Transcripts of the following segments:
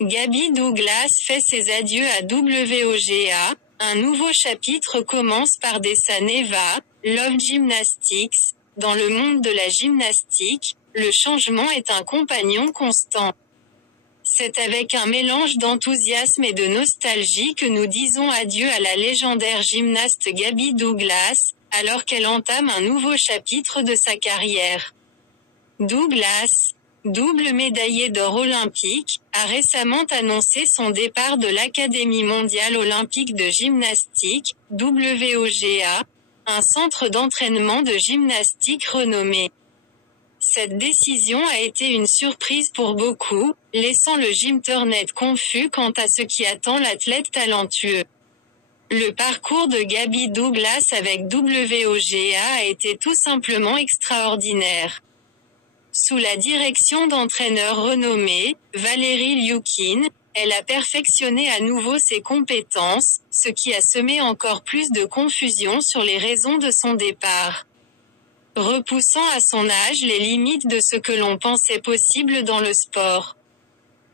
Gabby Douglas fait ses adieux à WOGA. Un nouveau chapitre commence par Dessa Neva, Love Gymnastics. Dans le monde de la gymnastique, le changement est un compagnon constant. C'est avec un mélange d'enthousiasme et de nostalgie que nous disons adieu à la légendaire gymnaste Gabby Douglas, alors qu'elle entame un nouveau chapitre de sa carrière. Douglas, double médaillée d'or olympique, a récemment annoncé son départ de l'Académie mondiale olympique de gymnastique, WOGA, un centre d'entraînement de gymnastique renommé. Cette décision a été une surprise pour beaucoup, laissant le gymternet confus quant à ce qui attend l'athlète talentueux. Le parcours de Gabby Douglas avec WOGA a été tout simplement extraordinaire. Sous la direction d'entraîneurs renommés, Valérie Liukin, elle a perfectionné à nouveau ses compétences, ce qui a semé encore plus de confusion sur les raisons de son départ. Repoussant à son âge les limites de ce que l'on pensait possible dans le sport.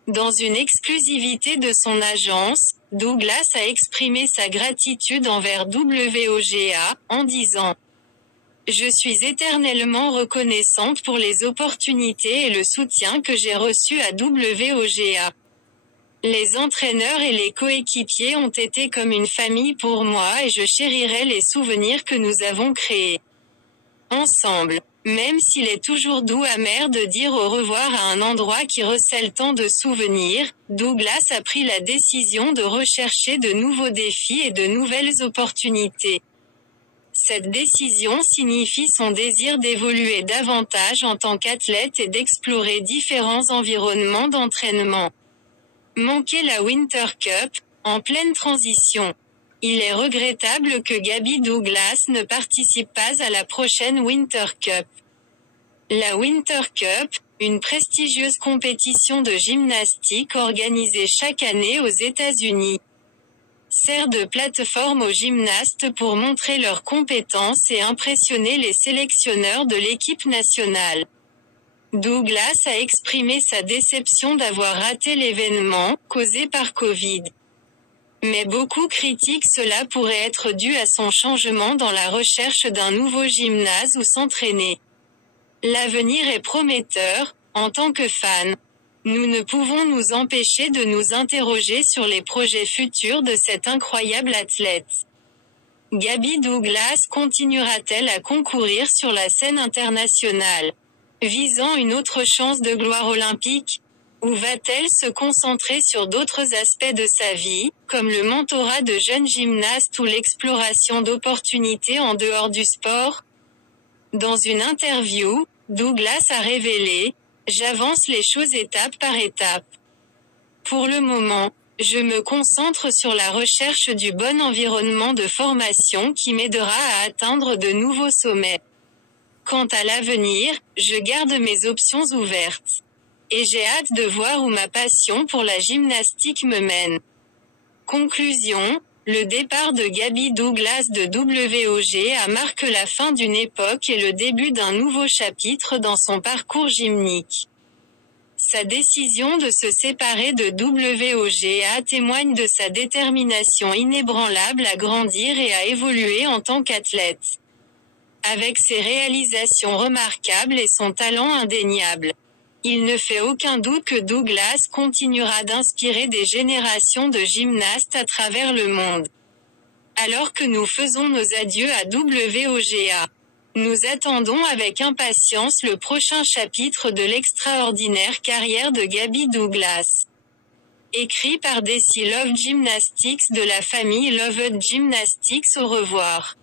Dans une exclusivité de son agence, Douglas a exprimé sa gratitude envers WOGA, en disant « Je suis éternellement reconnaissante pour les opportunités et le soutien que j'ai reçus à WOGA. Les entraîneurs et les coéquipiers ont été comme une famille pour moi et je chérirai les souvenirs que nous avons créés. Ensemble. Même s'il est toujours doux amer de dire au revoir à un endroit qui recèle tant de souvenirs, Douglas a pris la décision de rechercher de nouveaux défis et de nouvelles opportunités. Cette décision signifie son désir d'évoluer davantage en tant qu'athlète et d'explorer différents environnements d'entraînement. Manquer la Winter Cup, en pleine transition. Il est regrettable que Gabby Douglas ne participe pas à la prochaine Winter Cup. La Winter Cup, une prestigieuse compétition de gymnastique organisée chaque année aux États-Unis, sert de plateforme aux gymnastes pour montrer leurs compétences et impressionner les sélectionneurs de l'équipe nationale. Douglas a exprimé sa déception d'avoir raté l'événement, causé par Covid. Mais beaucoup critiquent cela pourrait être dû à son changement dans la recherche d'un nouveau gymnase où s'entraîner. L'avenir est prometteur, en tant que fan. Nous ne pouvons nous empêcher de nous interroger sur les projets futurs de cette incroyable athlète. Gabby Douglas continuera-t-elle à concourir sur la scène internationale, visant une autre chance de gloire olympique? Ou va-t-elle se concentrer sur d'autres aspects de sa vie, comme le mentorat de jeunes gymnastes ou l'exploration d'opportunités en dehors du sport? Dans une interview, Douglas a révélé « J'avance les choses étape par étape. Pour le moment, je me concentre sur la recherche du bon environnement de formation qui m'aidera à atteindre de nouveaux sommets. Quant à l'avenir, je garde mes options ouvertes. Et j'ai hâte de voir où ma passion pour la gymnastique me mène. » Conclusion, le départ de Gabby Douglas de WOGA marque la fin d'une époque et le début d'un nouveau chapitre dans son parcours gymnique. Sa décision de se séparer de WOGA témoigne de sa détermination inébranlable à grandir et à évoluer en tant qu'athlète. Avec ses réalisations remarquables et son talent indéniable, il ne fait aucun doute que Douglas continuera d'inspirer des générations de gymnastes à travers le monde. Alors que nous faisons nos adieux à WOGA, nous attendons avec impatience le prochain chapitre de l'extraordinaire carrière de Gabby Douglas. Écrit par Desi Love Gymnastics de la famille Loved Gymnastics. Au revoir.